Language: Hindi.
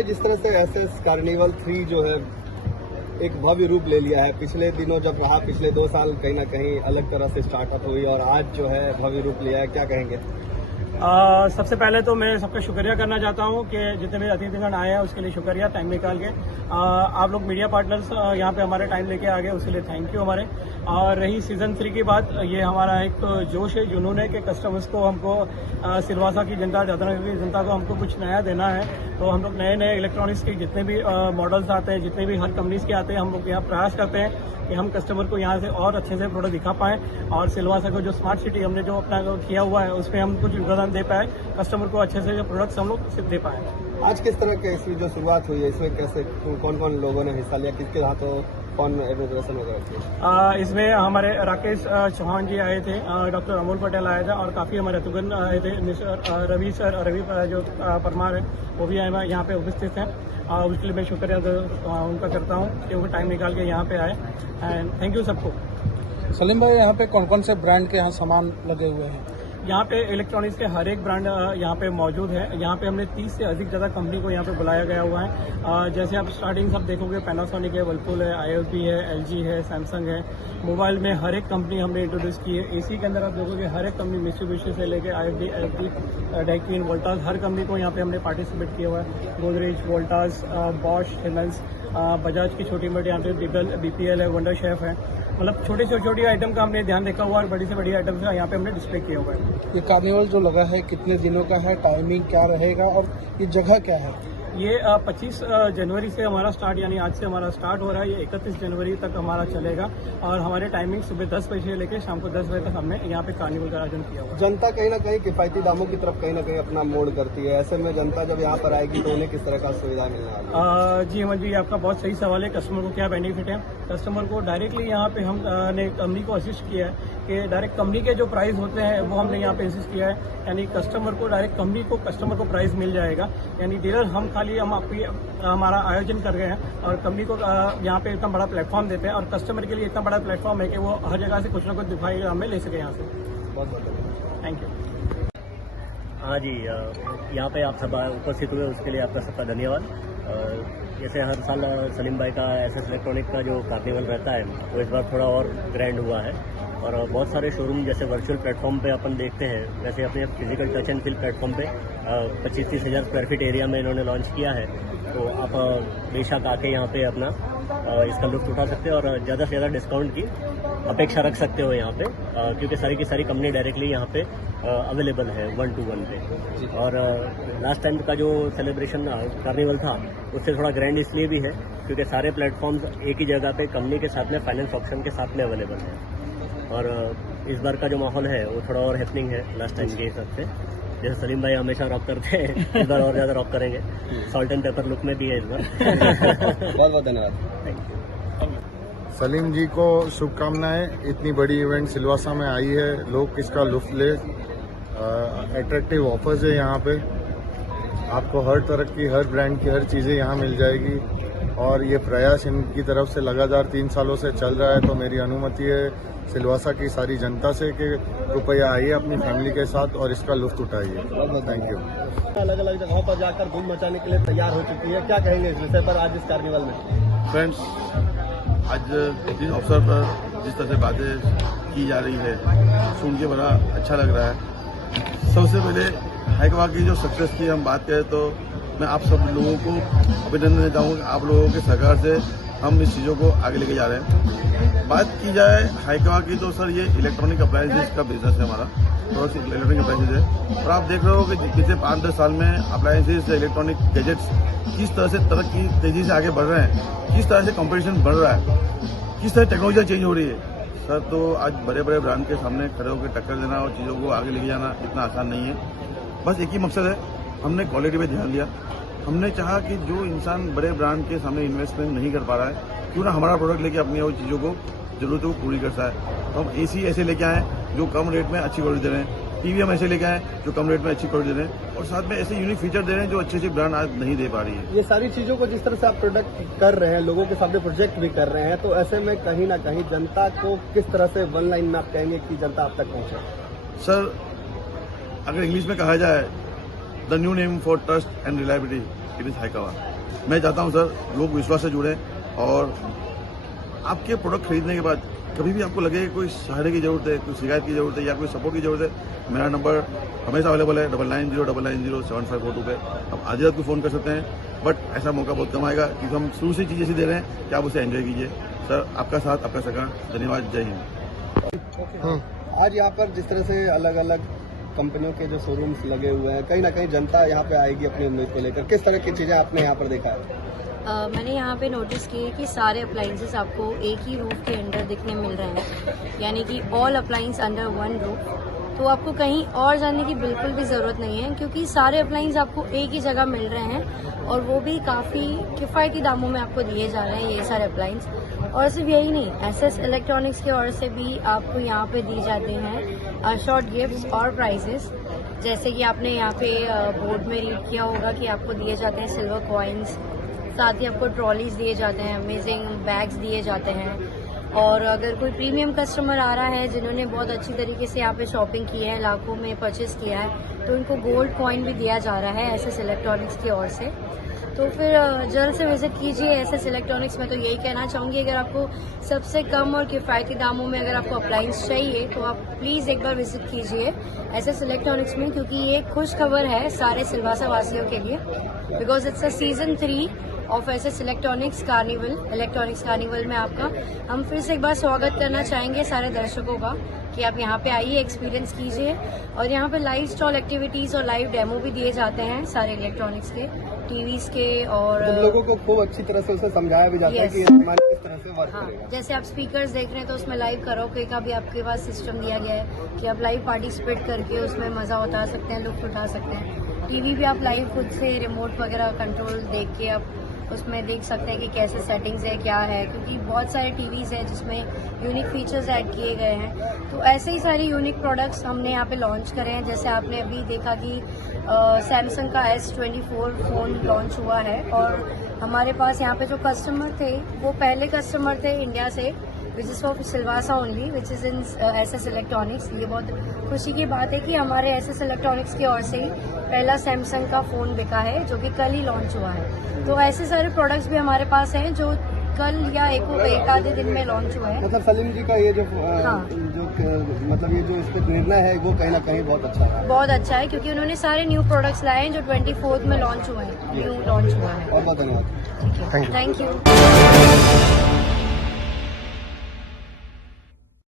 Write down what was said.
भाई, जिस तरह से एसएस कार्निवल 3 जो है एक भव्य रूप ले लिया है, पिछले दिनों जब रहा, पिछले 2 साल कहीं ना कहीं अलग तरह से स्टार्टअप हुई और आज जो है भव्य रूप लिया है, क्या कहेंगे? सबसे पहले तो मैं सबका शुक्रिया करना चाहता हूं कि जितने भी अतिथिगण आए हैं उसके लिए शुक्रिया, टाइम निकाल के। आप लोग मीडिया पार्टनर्स यहाँ पे हमारे टाइम लेके आ गए, उसके लिए थैंक यू हमारे। और रही सीजन 3 की बात, ये हमारा एक जोश है, जुनून है कि कस्टमर्स को हमको सिलवासा की जनता, दादरनगर की जनता को हमको कुछ नया देना है। तो हम लोग नए नए इलेक्ट्रॉनिक्स के जितने भी मॉडल्स आते हैं, जितने भी हर कंपनीज के आते हैं, हम लोग यहाँ प्रयास करते हैं कि हम कस्टमर को यहाँ से और अच्छे से प्रोडक्ट दिखा पाएं और सिलवासा को जो स्मार्ट सिटी हमने जो अपना किया हुआ है उसमें हम कुछ योगदान दे पाए, कस्टमर को अच्छे से जो प्रोडक्ट्स हम लोग दे पाए। आज किस तरह के इसकी जो शुरुआत हुई है, इसमें कैसे कौन कौन लोगों ने हिस्सा लिया, किसके हाथों कौन इनोग्रेशन वगैरह किया? इसमें हमारे राकेश चौहान जी आए थे, डॉक्टर अमोल पटेल आया था और काफ़ी हमारे अतुगन आए थे, रवि जो परमार है वो भी यहाँ पे उपस्थित हैं। उसके लिए मैं शुक्रिया उनका करता हूँ कि वो टाइम निकाल के यहाँ पे आए, एंड थैंक यू सबको। सलीम भाई, यहाँ पे कौन कौन से ब्रांड के यहाँ सामान लगे हुए हैं? यहाँ पे इलेक्ट्रॉनिक्स के हर एक ब्रांड यहाँ पे मौजूद है। यहाँ पे हमने 30 से अधिक ज़्यादा कंपनी को यहाँ पे बुलाया गया हुआ है। जैसे आप स्टार्टिंग सब देखोगे, पैनासोनिक है, वर्लपूल है, IoT है, LG है, सैमसंग है। मोबाइल में हर एक कंपनी हमने इंट्रोड्यूस की है। एसी के अंदर आप देखोगे हर एक कंपनी, मित्सुबिशी से लेके IoT, LG, डाइकिन, वोल्टास, हर कंपनी को यहाँ पे हमने पार्टिसिपेट किया हुआ है। गोदरेज, वोल्टास, बॉश, सिमेंस, बजाज की छोटी मोटी यहाँ पे BPL है, वंडर शेफ है। मतलब छोटी से छोटी आइटम का हमने ध्यान रखा हुआ और बड़ी से बड़ी आइटम का यहाँ पे हमने डिस्प्ले किया हुआ है। ये कार्निवल जो लगा है कितने दिनों का है, टाइमिंग क्या रहेगा और ये जगह क्या है? ये 25 जनवरी से हमारा स्टार्ट, यानी आज से हमारा स्टार्ट हो रहा है। ये 31 जनवरी तक हमारा चलेगा और हमारे टाइमिंग सुबह 10 बजे से लेकर शाम को 10 बजे तक हमने यहाँ पे कार्निवल का आयोजन किया हुआ है। जनता कहीं ना कहीं किफायती दामों की तरफ कहीं ना कहीं अपना मोड़ करती है, ऐसे में जनता जब यहाँ पर आएगी तो उन्हें किस तरह का सुविधा मिलने वाली है? जी हेमंत जी, आपका बहुत सही सवाल है। कस्टमर को क्या बेनिफिट है? कस्टमर को डायरेक्टली यहाँ पे हमने कंपनी को असिस्ट किया है कि डायरेक्ट कंपनी के जो प्राइस होते हैं वो हमने यहाँ पे असिस्ट किया है, यानी कस्टमर को डायरेक्ट कंपनी को कस्टमर को प्राइस मिल जाएगा। यानी डीलर हम खाली हम आपकी हमारा आयोजन कर रहे हैं और कंपनी को यहाँ पे इतना बड़ा प्लेटफॉर्म देते हैं और कस्टमर के लिए इतना बड़ा प्लेटफॉर्म है कि वो हर जगह से कुछ ना कुछ दिखाई हमें ले सके यहाँ से। बहुत बहुत थैंक यू। हाँ जी, यहाँ पे आप सब उपस्थित हुए उसके लिए आपका सबका धन्यवाद। जैसे हर साल सलीम भाई का एसएस इलेक्ट्रॉनिक का जो कार्निवल रहता है वो इस बार थोड़ा और ग्रैंड हुआ है और बहुत सारे शोरूम जैसे वर्चुअल प्लेटफॉर्म पे अपन देखते हैं, वैसे अपने physical touch and feel platform पे 25-30 हज़ार स्क्वायर फीट एरिया में इन्होंने लॉन्च किया है। तो आप बेशक आके यहाँ पे अपना इसका लुत्फ उठा सकते हो और ज़्यादा से ज़्यादा डिस्काउंट की अपेक्षा रख सकते हो यहाँ पे, क्योंकि सारी की सारी कंपनी डायरेक्टली यहाँ पे अवेलेबल है 1-to-1 पे। और लास्ट टाइम का जो सेलिब्रेशन कार्निवल था उससे थोड़ा ग्रैंड इसलिए भी है क्योंकि सारे प्लेटफॉर्म्स एक ही जगह पे कंपनी के साथ में फाइनेंस ऑप्शन के साथ में अवेलेबल है और इस बार का जो माहौल है वो थोड़ा और हैपनिंग है लास्ट टाइम के हिसाब से। जैसे सलीम भाई हमेशा रॉक करते हैं, इस बार और ज़्यादा रॉक करेंगे, सॉल्ट एंड पेपर लुक में भी है इस बार। बहुत बहुत धन्यवाद। Thank you. सलीम जी को शुभकामनाएं। इतनी बड़ी इवेंट सिलवासा में आई है, लोग इसका लुत्फ ले। अट्रैक्टिव ऑफर्स है यहाँ पे, आपको हर तरह की, हर ब्रांड की हर चीज़ें यहाँ मिल जाएगी और ये प्रयास इनकी तरफ से लगातार 3 सालों से चल रहा है। तो मेरी अनुमति है सिलवासा की सारी जनता से कि कृपया आइए अपनी फैमिली के साथ और इसका लुत्फ उठाइए। बहुत बहुत थैंक यू। अलग अलग जगहों पर जाकर धूम मचाने के लिए तैयार हो चुकी है, क्या कहेंगे इस विषय पर आज इस कार्निवल में? फ्रेंड्स, आज इस अवसर पर जिस तरह से बातें की जा रही है सुन के बड़ा अच्छा लग रहा है। सबसे पहले हाइकवा की जो सक्सेस की हम बात करें तो मैं आप सब लोगों को अभिनंदन देता हूँ कि आप लोगों के सहकार से हम इस चीज़ों को आगे लेके जा रहे हैं। बात की जाए हाइकवा की तो सर ये इलेक्ट्रॉनिक अप्लायंसेज का बिजनेस है हमारा, बहुत सी इलेक्ट्रॉनिक अप्लायंसेज है और आप देख रहे हो कि पिछले 5-10 साल में अप्लायंसेज इलेक्ट्रॉनिक गैजेट्स किस तरह से तरक्की तेजी से आगे बढ़ रहे हैं, किस तरह से कॉम्पिटिशन बढ़ रहा है, किस तरह टेक्नोलॉजी चेंज हो रही है। सर तो आज बड़े बड़े ब्रांड के सामने खड़े होकर टक्कर देना और चीज़ों को आगे लेके जाना इतना आसान नहीं है। बस एक ही मकसद है, हमने क्वालिटी पे ध्यान दिया। हमने चाहा कि जो इंसान बड़े ब्रांड के सामने इन्वेस्टमेंट नहीं कर पा रहा है क्यों ना हमारा प्रोडक्ट लेके अपनी वो चीज़ों को जरूरतों को पूरी कर सकता है। तो हम AC ऐसे लेके आए जो कम रेट में अच्छी क्वालिटी दे रहे हैं, TV हम ऐसे लेके आए जो कम रेट में अच्छी क्वालिटी दे रहे हैं और साथ में ऐसे यूनिक फीचर दे रहे हैं जो अच्छे ब्रांड आज नहीं दे पा रही है। ये सारी चीजों को जिस तरह से आप प्रोडक्ट कर रहे हैं, लोगों के सामने प्रोजेक्ट भी कर रहे हैं, तो ऐसे में कहीं ना कहीं जनता को किस तरह से वन लाइन में आप कहेंगे कि जनता आप तक पहुंचे? सर अगर इंग्लिश में कहा जाए the new name for trust and reliability, it is हाइकावा। मैं चाहता हूं सर लोग विश्वास से जुड़ें और आपके प्रोडक्ट खरीदने के बाद कभी भी आपको लगे कोई सहारे की जरूरत है, कोई शिकायत की जरूरत है या कोई सपोर्ट की जरूरत है, मेरा नंबर हमेशा अवेलेबल है 9909907542 पे। आप आधी रात को फ़ोन कर सकते हैं, बट ऐसा मौका बहुत कम आएगा क्योंकि हम शुरू से चीज़ ऐसी दे रहे हैं कि आप उसे एंजॉय कीजिए। सर आपका साथ, आपका सका, धन्यवाद, जय हिंद। आज यहाँ पर जिस तरह से अलग अलग कंपनियों के जो शोरूम्स लगे हुए हैं, कहीं ना कहीं जनता यहाँ पे आएगी अपनी उम्मीद को लेकर, किस तरह की चीजें आपने यहाँ पर देखा है? मैंने यहाँ पे नोटिस की है कि सारे अप्लाइंसेस आपको एक ही रूफ के अंडर दिखने मिल रहे हैं, यानी कि all appliance under one roof. तो आपको कहीं और जाने की बिल्कुल भी ज़रूरत नहीं है क्योंकि सारे अप्लाइंस आपको एक ही जगह मिल रहे हैं और वो भी काफ़ी किफ़ायती दामों में आपको दिए जा रहे हैं ये सारे अप्लाइंस। और सिर्फ यही नहीं, एसएस इलेक्ट्रॉनिक्स की ओर से भी आपको यहाँ पे दी जाते हैं शॉर्ट गिफ्ट्स और प्राइजेस। जैसे कि आपने यहाँ पे बोर्ड में रीड किया होगा कि आपको दिए जाते हैं सिल्वर कॉइन्स, साथ ही आपको ट्रॉलीज दिए जाते हैं, अमेजिंग बैग्स दिए जाते हैं। और अगर कोई प्रीमियम कस्टमर आ रहा है जिन्होंने बहुत अच्छी तरीके से यहाँ पे शॉपिंग की है, लाखों में परचेस किया है, तो उनको गोल्ड कॉइन भी दिया जा रहा है एसएस इलेक्ट्रॉनिक्स की ओर से। तो फिर जल्द से विजिट कीजिए एसएस इलेक्ट्रॉनिक्स में। तो यही कहना चाहूँगी, अगर आपको सबसे कम और किफ़ायती दामों में अगर आपको अप्लायंस चाहिए तो आप प्लीज़ एक बार विजिट कीजिए एसएस इलेक्ट्रॉनिक्स में, क्योंकि ये खुश खबर है सारे सिलवासा वासियों के लिए, because it's a season 3 of SS electronics carnival में आपका हम फिर से एक बार स्वागत करना चाहेंगे सारे दर्शकों का कि आप यहाँ पे आइए, एक्सपीरियंस कीजिए। और यहाँ पे लाइव स्टॉल एक्टिविटीज़ और लाइव डेमो भी दिए जाते हैं सारे इलेक्ट्रॉनिक्स के, टीवीज के। और लोगों को खूब अच्छी तरह से उसे समझाया भी जाता है कि सामान किस तरह से वर्क करेगा। जैसे आप स्पीकर्स देख रहे हैं तो उसमें लाइव कराओके का भी आपके पास सिस्टम दिया गया है कि आप लाइव पार्टिसिपेट करके उसमें मज़ा उठा सकते हैं, लुत्फ उठा सकते हैं। टीवी भी आप लाइव खुद से रिमोट वगैरह कंट्रोल देख के आप उसमें देख सकते हैं कि कैसे सेटिंग्स है, क्या है, क्योंकि बहुत सारे टीवीज़ हैं जिसमें यूनिक फीचर्स ऐड किए गए हैं। तो ऐसे ही सारे यूनिक प्रोडक्ट्स हमने यहाँ पे लॉन्च करे हैं। जैसे आपने अभी देखा कि सैमसंग का S24 फ़ोन लॉन्च हुआ है और हमारे पास यहाँ पे जो कस्टमर थे वो पहले कस्टमर थे इंडिया से, which is for Silvassa only, which is in SS electronics. ये बहुत खुशी की बात है कि हमारे एसएस इलेक्ट्रॉनिक्स की ओर से ही पहला सैमसंग का फ़ोन बिका है जो कि कल ही लॉन्च हुआ है। तो ऐसे सारे प्रोडक्ट्स भी हमारे पास हैं जो कल या एक आधे दिन में लॉन्च हुआ है। मतलब सलीम जी का ये जो मतलब ये जो इस पे निर्णय है वो कहीं ना कहीं बहुत अच्छा है, बहुत अच्छा है, क्योंकि उन्होंने सारे न्यू प्रोडक्ट्स लाए हैं जो 24 में लॉन्च हुए हैं, न्यू लॉन्च हुआ है। बहुत बहुत धन्यवाद। Thank you.